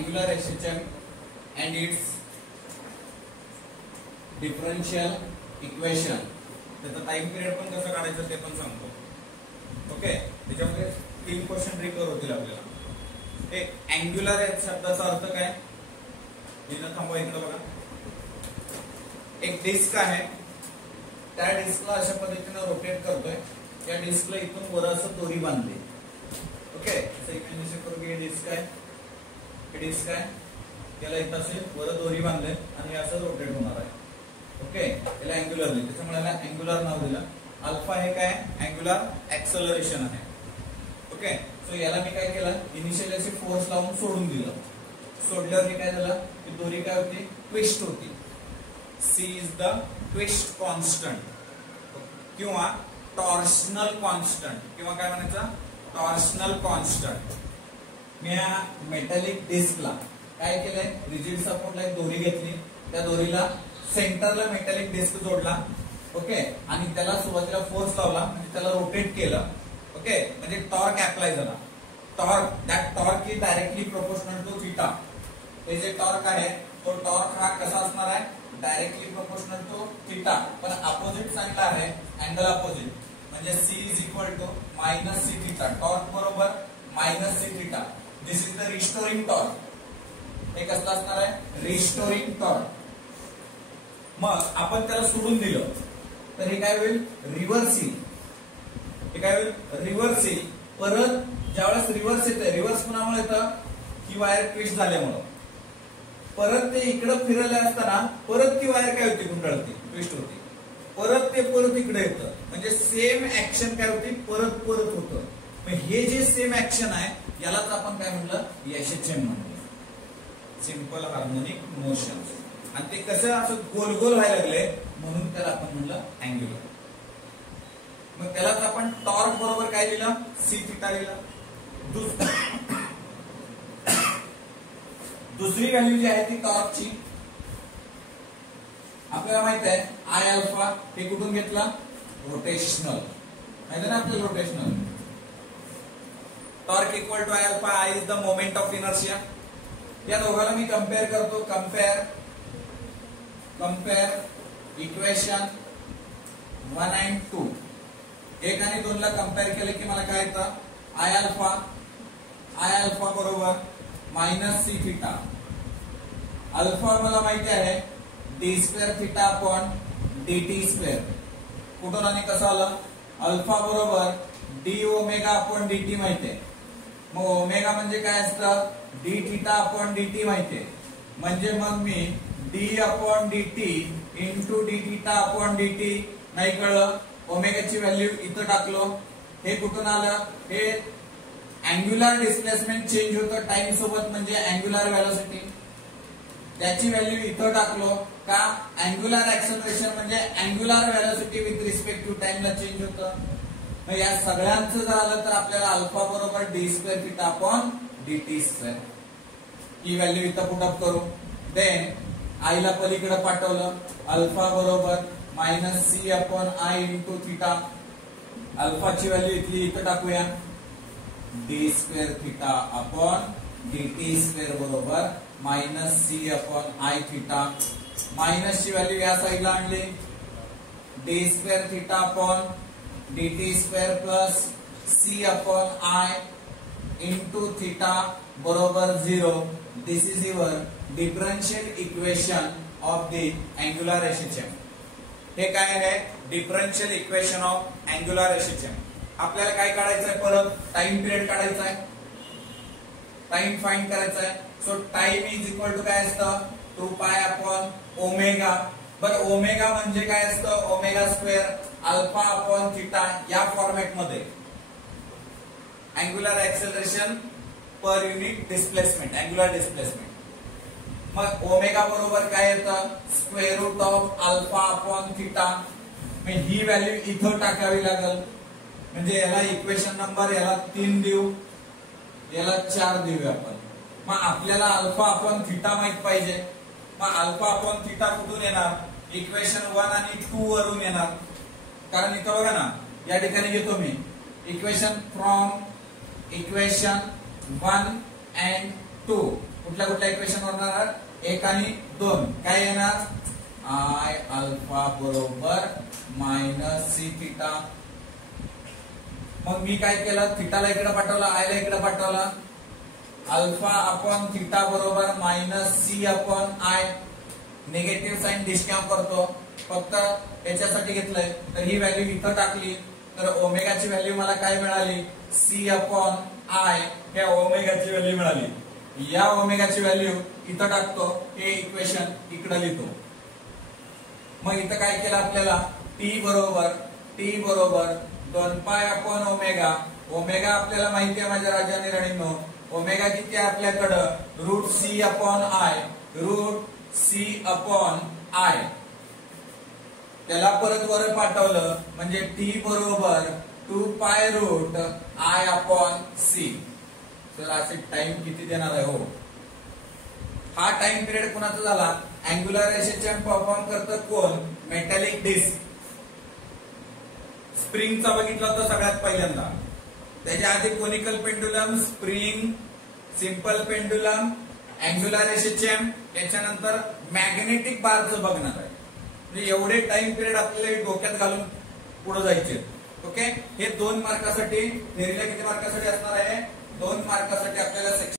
angular SHM and its differential equation. त्याचा time period पण कसं काढायचं ते पण सांगतो. ओके, त्याच्यामध्ये 3 क्वेश्चन रिकर होतील आपल्याला. एक अँग्युलर शब्दाचा अर्थ काय? इथं थांबवा, इकडे बघा. एक डिस्क आहे, त्या डिस्कला अशा पद्धतीने रोटेट करतोय. त्या डिस्कला इथून वर असं दोरी बांधली. ओके, असं इमेजिन करू की डिस्क आहे, हे डिस्क आहे, त्याला इथं असे वर दोरी बांधले आणि असं रोटेट होणार आहे. ओके, याला अँग्युलर दिलं, त्याच्यामुळे याला अँग्युलर नाव दिलं. अल्फा हे काय? अँग्युलर ऍक्सलरेशन आहे. ओके, सो याला मी काय केलं, इनिशियली असे फोर्स लावून सोडून दिलं. सोडल्यावर हे काय झालं की दोरी काय होती? ट्विस्ट होती. C is the twist constant किंवा टॉर्शनल कॉन्स्टंट किंवा काय म्हणायचं? Torsional constant. मी या मेटॅलिक डिस्कला काय केलंय? रिजिड सपोर्टला एक दोरी घेतली, त्या दोरीला सेंटरला मेटॅलिक डिस्क जोडला. ओके, आणि त्याला सुरुवातीला फोर्स लावला, म्हणजे त्याला रोटेट केलं. ओके, म्हणजे टॉर्क अप्लाय झाला. Torque, that torque is directly proportional to theta. हे जे टॉर्क आहे तो टॉर्क हा कसा असणार आहे? डायरेक्टली प्रोपोर्शनल टू थीटा, पण अपोजिट साइडला आहे, अँगल अपोजिट, म्हणजे C is equal to minus C theta. Torque बरोबर minus C theta. This is the restoring torque. हे कसं असणार आहे? Restoring torque. मग आपण त्याला सोडून दिलं तर हे काय होईल? रिव्हर्स येईल. हे काय होईल? रिव्हर्स येईल. परत ज्यावेळेस रिव्हर्स येते, रिव्हर्स कुणामुळे येतं? ही वायर ट्विस्ट झाल्यामुळं. परत ते इकडे फिरले असताना परत ती वायर काय होती? गुंडाळती, ट्विस्ट होती. परत ते परत इकडे येतं, म्हणजे सेम ऍक्शन काय होती? परत परत होतं. हे जे सेम ऍक्शन आहे यालाच आपण काय म्हणलं? SHM म्हणलं, सिंपल हार्मोनिक मोशन. आणि ते कसं असं गोल गोल व्हायला लागले म्हणून त्याला आपण म्हणलं अँग्युलर. मग त्यालाच आपण टॉर्क बरोबर काय लिहिलं? सी थीटा लिहिलं. दुसरी व्हॅल्यू जी आहे ती टॉर्कची आपल्याला माहित आहे, आय अल्फा. हे कुठून घेतला? रोटेशनल. माहिती ना आपल्याला rotational. Torque equal to I alpha. I is the moment of inertia. या दोघांना मी कम्पेअर करतो. Compare equation 1 and 2. 1 आणि 2 ला कम्पेअर केले की मला काय येतं? आय अल्फा बरोबर मायनस सी थीटा. अल्फा मला माहिती आहे D square theta upon dt square. कुठून आणि कसं आलं? अल्फा बरोबर डी ओमेगा अपॉन dt माहिती आहे. मग ओमेगा म्हणजे काय असतं? डी थीटा अपॉन dt माहिती आहे. म्हणजे मग मी D upon dt into D theta upon dt. नाही कळलं? ओमेगाची व्हॅल्यू इथं टाकलो. हे कुठून आलं? हे अँग्युलर डिस्प्लेसमेंट चेंज होतं टाइम सोबत, म्हणजे अँग्युलर व्हेलॉसिटी. त्याची व्हॅल्यू इथं टाकलो का? अँग्युलर ऍक्सलरेशन म्हणजे angular velocity with respect to टाइमला चेंज होतं. या सगळ्यांचं जर आलं तर आपल्याला अल्फा बरोबर D square theta upon dt square ही व्हॅल्यू इथं पुट अप करू. देन आईला पलीकडे पाठवलं. अल्फा बरोबर minus C upon I into theta. अल्फाची व्हॅल्यू इथली इथं टाकूया. D square theta upon dt square बरोबर minus C upon I theta. Minus ची व्हॅल्यू या साईडला आणली. D square theta upon dt square plus C upon I into theta बरोबर 0. This is your differential equation of the angular SHM. हे काय आहे? Differential equation of angular SHM. आपल्याला काय काढायचंय? परत टाइम पिरियड काढायचा आहे, टाइम फाइंड करायचा आहे. So time is equal to काय असतं? 2 पाय अपॉन ओमेगा. बरं, ओमेगा म्हणजे काय असतं? Omega square alpha upon theta. या फॉर्मॅट मध्ये angular acceleration per unit displacement, angular displacement. मग ओमेगा बरोबर काय येतं? Square root of alpha upon theta. ही व्हॅल्यू इथं टाकावी लागेल. म्हणजे याला इक्वेशन नंबर याला 3 देऊ, याला 4 देऊया आपण. मग आपल्याला अल्फा अपॉन थीटा माहित पाहिजे. मग अल्फा अपॉन थीटा कुठून येणार? इक्वेशन 1 आणि 2 वरून येणार. कारण इथं बघा ना, या ठिकाणी घेतो मी इक्वेशन फ्रॉम इक्वेशन 1 and 2. कुठल्या कुठल्या इक्वेशन वरणार 1 आणि 2 काय येणार आय अल्फा बरोबर मायनस सी थिटा. मग मी काय केलं थिटाला इकडे पाठवला आयला इकडे पाठवला अल्फा अपॉन थिटा बरोबर minus C upon I. Negative sign discount करतो फक्त याच्यासाठी घेतलंय तर ही व्हॅल्यू इथं टाकली तर ओमेगाची व्हॅल्यू मला काय मिळाली सी अपॉन आय या ओमेगाची व्हॅल्यू मिळाली. या ओमेगाची व्हॅल्यू इथं टाकतो हे इक्वेशन इकडे लिहितो. मग इथं काय केलं आपल्याला टी बरोबर 2 पाय अपॉन ओमेगा. ओमेगा आपल्याला माहिती आहे माझ्या राजाने राणींनो ओमेगा किती आहे आपल्याकडं रूट सी अपॉन आय. त्याला परत वर पाठवलं म्हणजे टी बरोबर 2 पाय रूट आय अपॉन सी. तर असे टाइम किती देणार आहे हो. हा टाइम पिरियड कोणाचा झाला अँग्युलर रेषेचे परफॉर्म करतं कोण मेटॅलिक डिस्क. स्प्रिंगचा बघितला होता सगळ्यात पहिल्यांदा. त्याच्या आधी conical pendulum spring simple pendulum angular रेषेचेम याच्यानंतर मॅग्नेटिक बारचं बघणार आहे. म्हणजे एवढे टाइम पिरियड आपल्याला डोक्यात घालून पुढे जायचे. ओके हे 2 मार्कासाठी थेरीला किती मार्कासाठी असणार आहे 2 मार्कासाठी आपल्याला